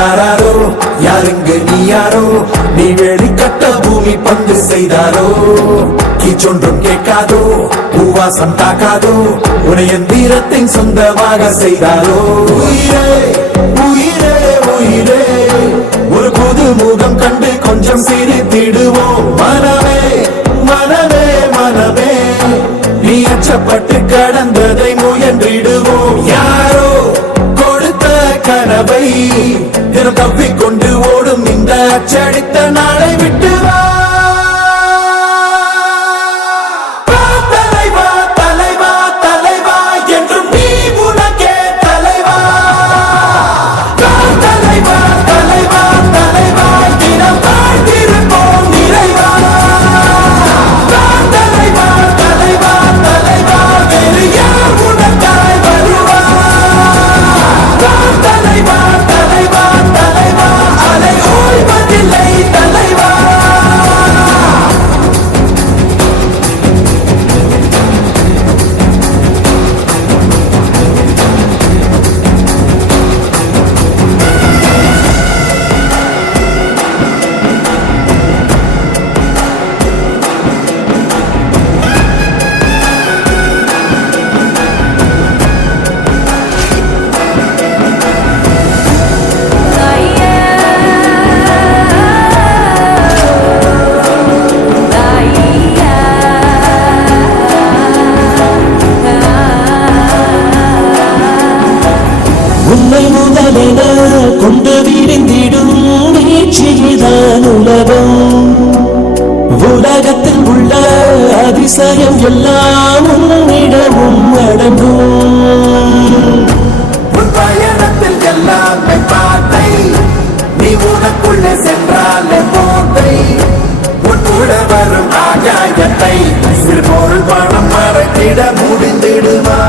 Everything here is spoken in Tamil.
யாராரோ யாருங்க நீ யாரோ நீ வெளிக்கட்ட பூமி பந்து செய்தாரோ கீச்சொன்றும் கேட்காதோ பூவாசம் தாக்காதோ உனைய தீரத்தை சொந்தமாக செய்தாரோ உயிரே உயிரே உயிரே ஒரு புது முகம் கண்டு கொஞ்சம் சிரித்திடுவோம் மனமே மனமே மனமே நீ அச்சப்பட்டு கடந்ததை முயன்றிடுவோம் யாரோ கொடுத்த கனவை தினம் தப்பிக்கொண்டு ஓடும் இந்த அச்சடித்த நாளை விட்டு வா தலைவா தலைவா தலைவா என்றும் நீ உனக்கே தலைவா தலைவா தலைவா தலைவா தினம் வாழ்ந்திருப்போம் நிறைவா தலைவா தலைவா தலைவா வேறு யார் உனக்காய் வருவா தலைவா தலைவா தலைவா அலை ஓய்வதில்லை தலைவா உன்னை முதலென கொண்டு விரிந்திடும் நீட்சிதான் உலகம் உலகத்தில் உள்ள அதிசயம் எல்லாம் உன்னிடமும் அடங்கும் உன் பயணத்தில் எல்லாமே பாதை நீ உனக்குள்ளே சென்றாலே போதை உன் கூட வரும் ஆகாயத்தை சிறு பொருள் பணம் மறைத்திட முடிந்திடுவா